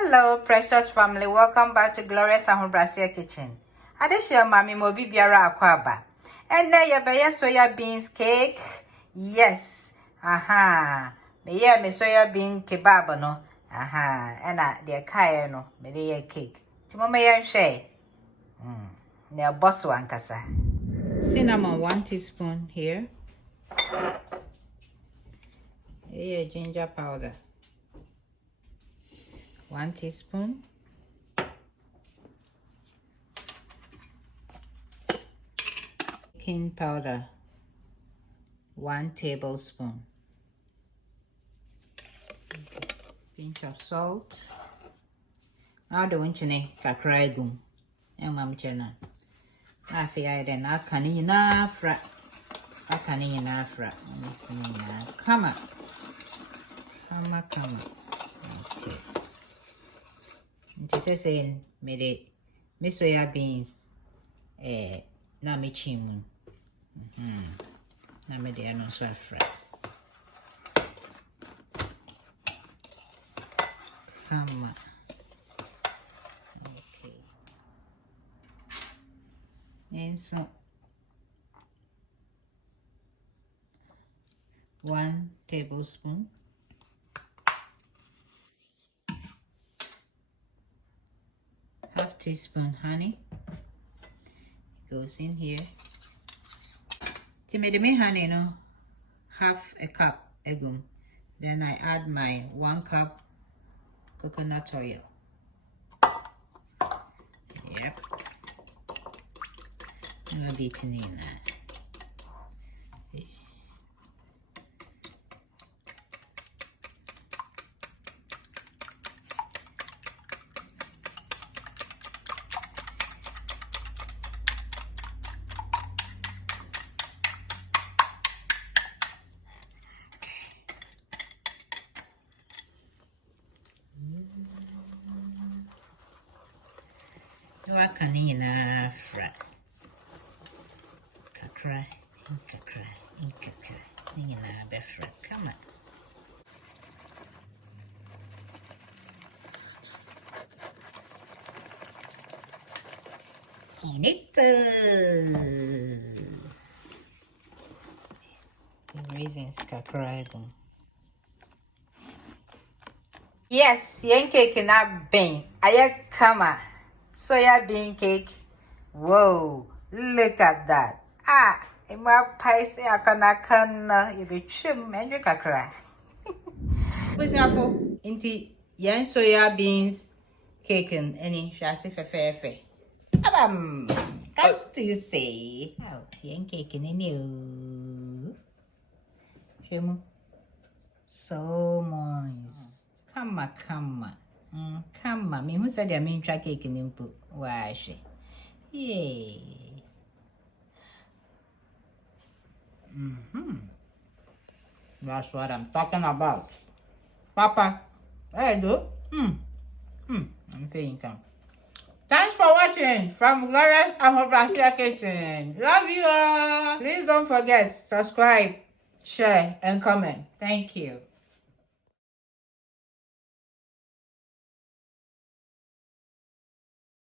Hello, precious family. Welcome back to Glorious and Brasia Kitchen. I just share mommy mobi biara akwaba. And now you buy soya beans cake. Yes. Aha. Me yeah me soya bean kebab no. Aha. And the kaya no. Me the cake. Timo me yan share. Ne boss one kasa. Cinnamon 1 teaspoon here. Here ginger powder. 1 teaspoon. Baking powder. 1 tablespoon. Pinch of salt. Now the winchine kakra gum. And mam chena. Afi I then I can enough fra. I can enough fra. Come on. Okay. Nti saying me soya beans na me chimu. Na me de no so afra. Come. Okay. And so 1 tablespoon. Half teaspoon honey goes in here. To make the honey, no, half a cup egum. Then I add my 1 cup coconut oil. Yep. I'm beating in that. Waka ni na fra kakra ni na be fra. Come on. Finito. The raisins kakra. Yes, yen cake na ben. Aya kama. Soya bean cake. Whoa, look at that. My pies I can you be trim and you can cry. What's up for? Inti yan soya beans cake and any shasi fe. What do you say? Oh, yan cake in you. So moist. Come on. Come on, me who said I mean try cake in input. Why she? Yay. That's what I'm talking about. Papa, I do. I'm feeling calm. Thanks for watching from Glorious and Kitchen. Love you all. Please don't forget, subscribe, share, and comment. Thank you.